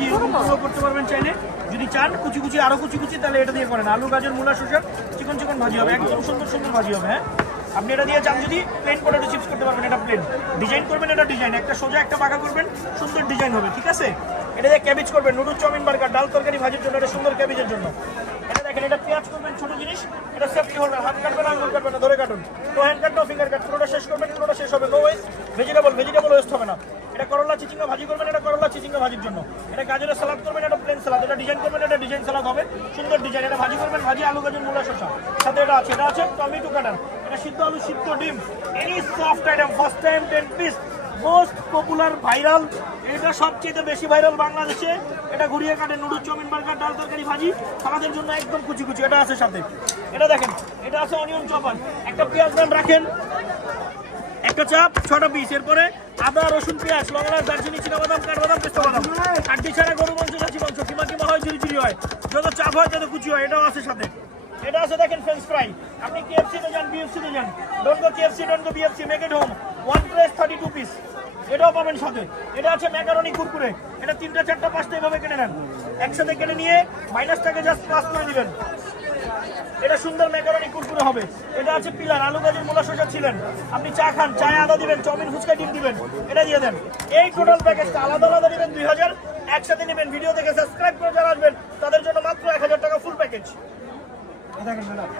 ভাজি এরকম করতে পারবেন চাইলে। যদি চান কুচি কুচি আরো কুচি কুচি তাহলে এটা দিয়ে করেন। আলু গাজর মূলা শসা চিকন চিকন ভাজি হবে, একদম সুন্দর সুন্দর ভাজি হবে। হ্যাঁ, আপনি এটা দিয়ে চান যদি প্লেন পটেটো চিপস করতে পারবেন, এটা প্লেন ডিজাইন করবেন, এটা ডিজাইন একটা সোজা একটা বাঁকা করবেন, সুন্দর ডিজাইন হবে। ঠিক আছে, এটা দিয়ে ক্যাবেজ করবেন, নুডলস চাউমিন বার্গার ডাল তরকারি ভাজির জন্য, এটা সুন্দর ক্যাবেজের জন্য। এটা দেখেন, এটা পেঁয়াজ করবেন ছোট জিনিস, এটা সেফটি হোল্ডার, হাত কাটবেন আঙুল কাটবেন না, ধরে কাটুন। তো হ্যান্ড কাট ফিঙ্গার কাট, পুরোটা শেষ করবেন, পুরোটা শেষ হবে। নো ওয়েস্ট, ভেজিটেবল ওয়েস্ট হবে না। এটা করলা চিচিঙ্গা ভাজি করবেন, এটা করলা চিচিঙ্গা ভাজির জন্য। এটা গাজরের সালাদ করবেন, এটা প্লেন সালাদ। এটা ডিজাইন করবেন, এটা ডিজাইন সালাদ হবে, সুন্দর ডিজাইন। এটা ভাজি করবেন, ভাজি আলু গাজর মূলা শসা সাথে এটা আছে টমেটো কাটার, এটা সিদ্ধ আলু সিদ্ধ ডিম, any soft item, first time 10 piece, most popular viral. এটা সবচেয়ে বেশি ভাইরাল বাংলাদেশে। এটা ঘুরিয়ে কাটে নুডলস চাউমিন বার্গার ডাল তরকারি ভাজি সালাদের জন্য একদম কুচি কুচি। এটা আছে সাথে, এটা দেখেন, এটা আছে অনিয়ন চপার, একটা পেঁয়াজ দান রাখেন, একটা চাপ 6টা পিস। এরপরে আদা রসুন পেঁয়াজ লঙ্কা দারচিনি চিনাবাদাম কাঠবাদাম পেস্তা বাদাম, কাঠি ছাড়া গরু মাংস খাসি মাংস, কিমা কিমা হয় ঝুরি হয়, যত চাপ হয় তত কুচি হয়। এটাও আছে সাথে। এটা আছে দেখেন ফ্রেঞ্চ ফ্রাই, আপনি KFC তে যান BFC তে যান, don't go KFC don't go BFC, make it home, 1 plate 32 piece, এটাও পাবেন সাথে। এটা আছে ম্যাকারনি কুরকুরে, এটা 3টা 4টা 5টা এভাবে কেটে নেন, একসাথে কেটে নিয়ে মাইনাসটাকে জাস্ট প্লাস করে দিবেন, এটা সুন্দর ম্যাকারনি কুরকুরে হবে। এটা আছে পিলার, আলু গাজর মূলা শসা ছিলেন, আপনি চা খান, চায়ে আদা দিবেন, চাউমিন ফুচকা ডিম দিবেন, এটা দিয়ে দেন। এই টোটাল প্যাকেজটা আলাদা আলাদা দিবেন 2000, একসাথে নেবেন। ভিডিও দেখে সাবস্ক্রাইব করে যারা আসবেন তাদের জন্য মাত্র 1000 টাকা ফুল প্যাকেজ। দেখেন ম্যাডাম।